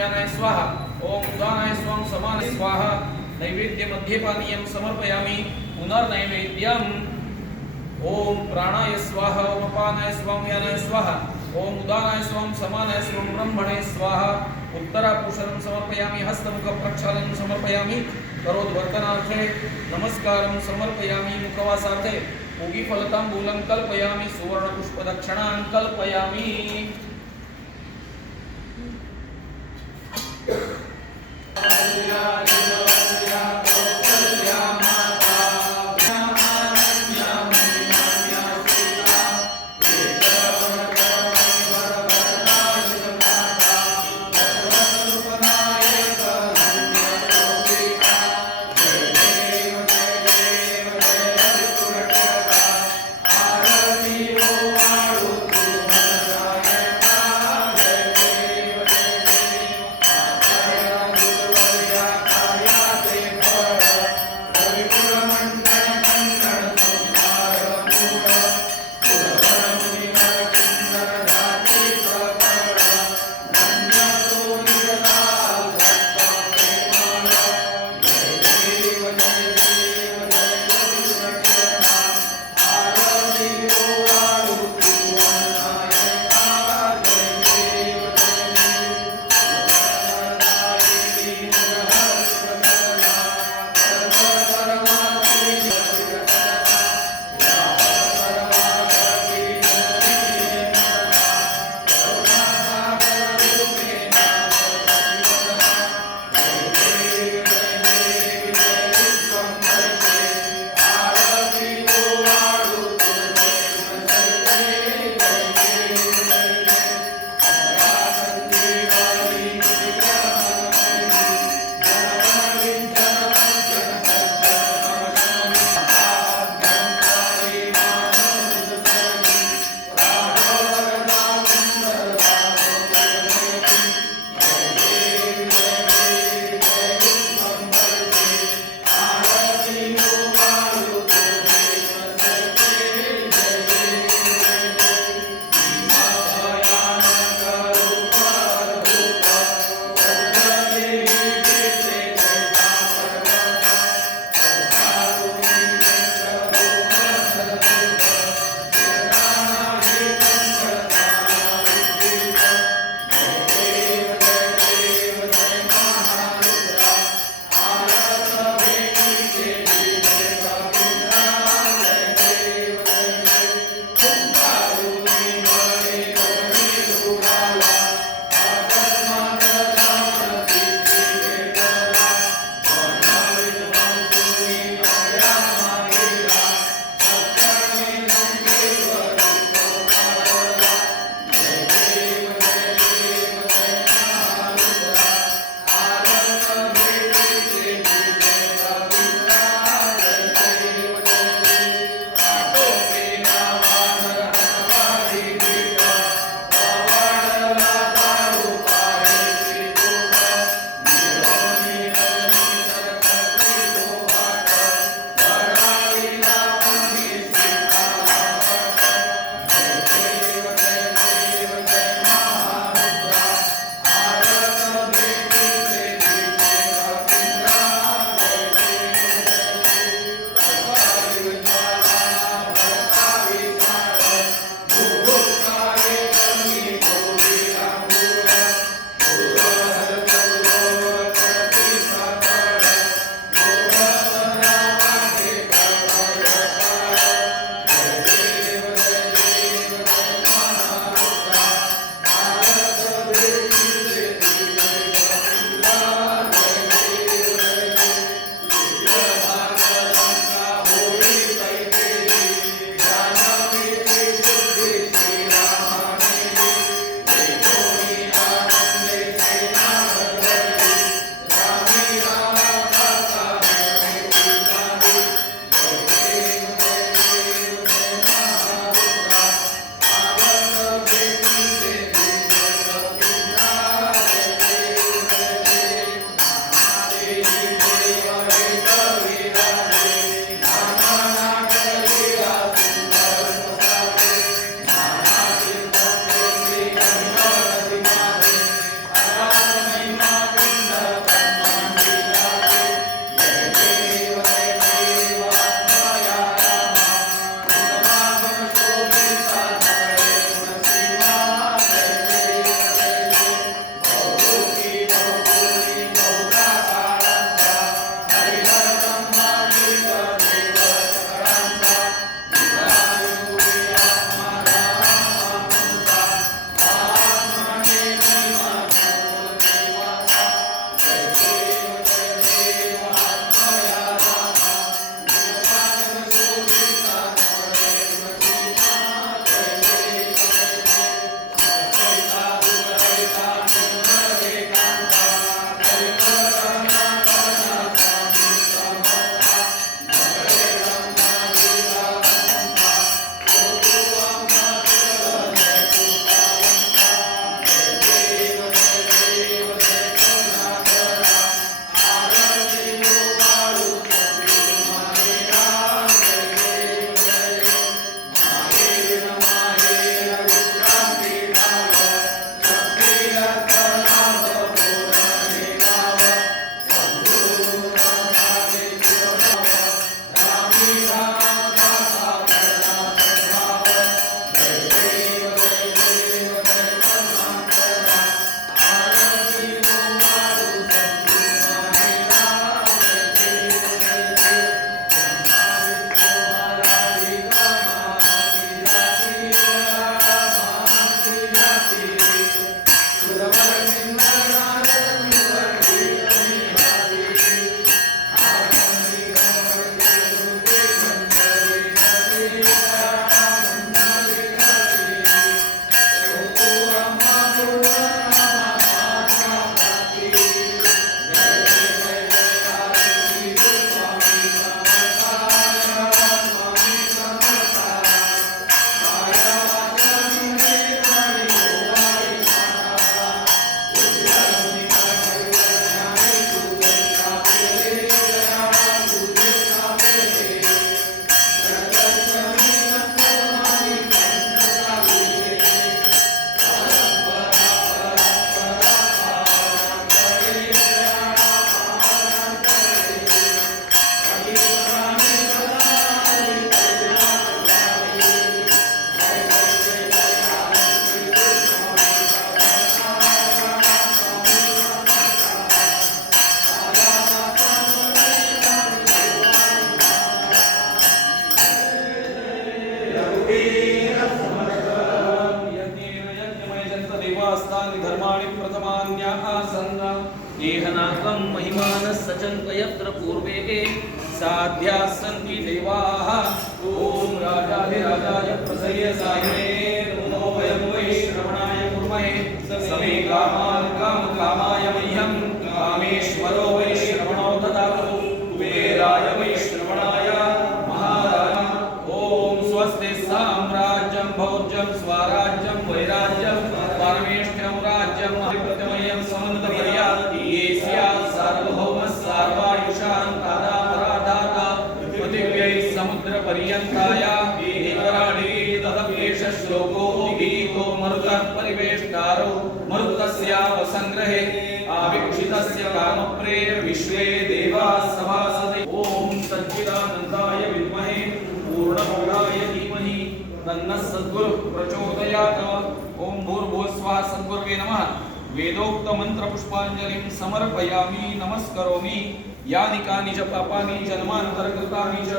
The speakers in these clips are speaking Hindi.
व्यानाय स्वाहा। ओम उदानाय स्वं समानाय स्वाहा। नैवेद्य मध्ये पानीयं समर्पयामि। पुनर्नैवेद्यम्। ओम प्राणाय स्वाहा, ओम अपानाय स्वं व्यानाय स्वाहा। ओम उदानाय स्वं समानाय स्वं ब्रह्मणे स्वाहा। उत्तरापुषणं समर्पयामि हस्तमुख प्रक्षालनं समर्पयामि करोद्वर्तनार्थे नमस्कारं समर्पयामि मुखवासार्थे पूगीफलताम्बूलं कल्पयामि, सुवर्णपुष्पदक्षिणां कल्पयामि। 안녕하세요. देहनाकं महिमानः सचन्कयत्र पूर्वे साध्याः सन्ति देवाः। ॐ राजाधिराजाय प्रसह्य सायने नमो वयं वै श्रवणाय कुर्महे। समे कामान् कामकामाय मह्यं कामेश्वरो वै श्रवणो ददातु कुबेराय वै श्रवणाय महाराज। ॐ स्वस्ति साम्राज्यं भौज्यं स्वराज्यं, वैराज्यं। प्रचोदयात् ॐ भूर्भुवस्वाः सद्गुरवे नमः। वेदोक्तमन्त्रपुष्पाञ्जलिं समर्पयामि, नमस्करोमि। यानि कानि च पापानि जन्मान्तरकृतानि च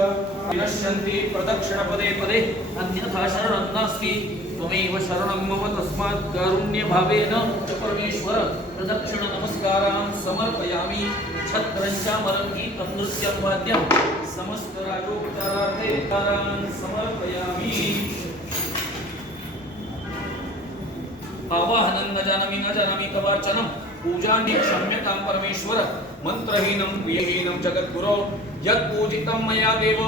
विनश्यन्ति प्रदक्षिणपदे पदे। अन्यथा शरणं नास्ति। त्वमेव शरणं मम तस्मात् कारुण्यभावेन। च परमेश्वर, प्रदक्षिणनमस्कारान् समर्पयामि। छत्रं चामरं गीतं नृत्यं वाद्यं। समस्तराजोपचारार्थे कारान् समर्पयामि। आवाहनं न जानामि न जानामि तवार्चनं पूजान्य क्षम्यतां परमेश्वर मन्त्रहीनं क्रियहीनं जगद्गुरो मया देव।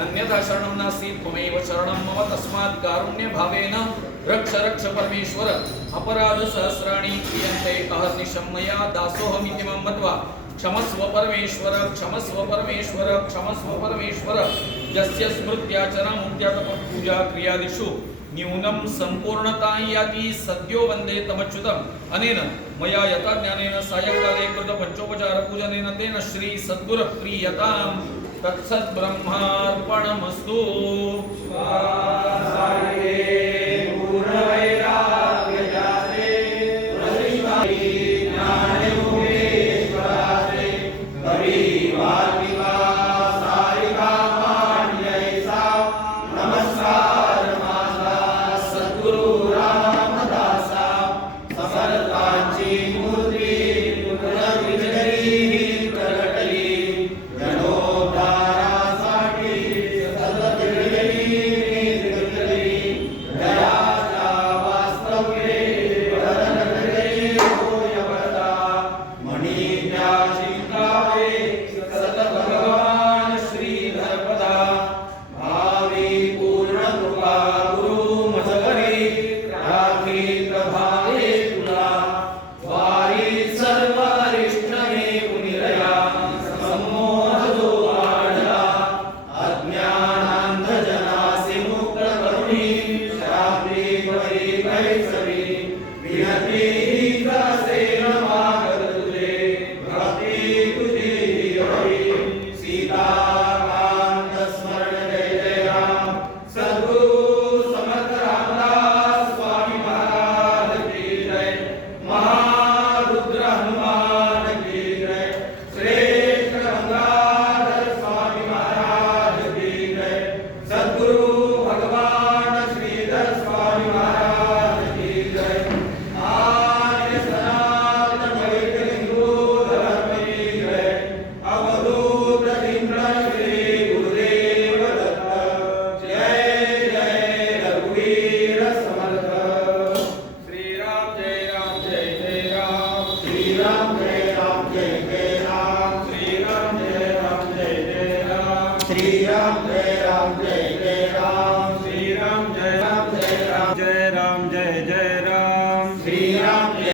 अन्यथा शरणं नास्ति, त्वमेव शरणं मम तस्मात् कारुण्यभावेन। रक्ष रक्ष परमेश्वर क्रियन्ते अहर्निशं मया दासोऽहमिति मत्वा, क्षमस्व परमेश्वर क्षमस्व परमेश्वर क्षमस्व परमेश्वर। यस्य स्मृत्याचरणमुद्यतपूजा क्रियादिषु न्यूनं सम्पूर्णतां याति सद्यो वंदे तमच्युतम्। अनेन मया यथा ज्ञानेन सायङ्काले कृतपञ्चोपचारपूजनेन तेन श्री सद्गुरः ब्रह्मार्पणमस्तु तत्सद्ब्रह्मार्पणमस्तु।